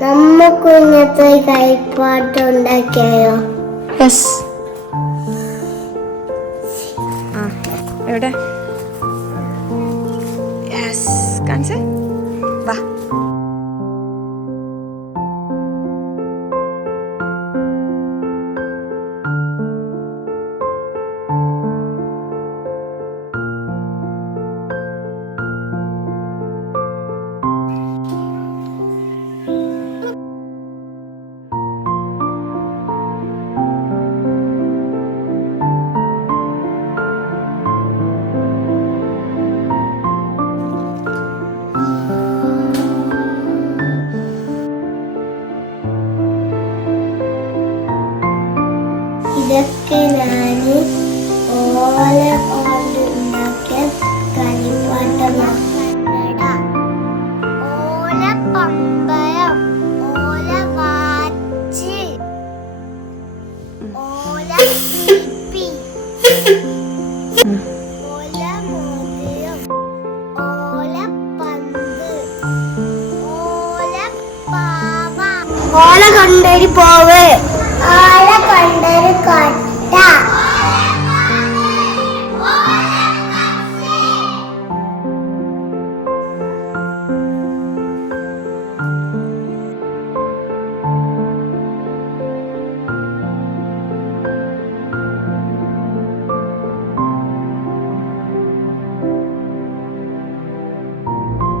നമുക്ക് ഇന്നത്തെ കളിപ്പാട്ടം ഉണ്ടാക്കിയോ? യെസ്. എവിടെ? യെസ്, കാണിച്ചേ. വാ. ഇതൊക്കെ ഞാൻ ഓല കൊണ്ടുണ്ടാക്കിയ കളിപ്പാട്ടമാണ്. ഓല പമ്പരം, ഓല വാച്ച്, ഓല പിപ്പി, ഓല മോതിരം, ഓല പന്ത്, ഓല പാവ. ഓല കൊണ്ടൊരു പോവ്.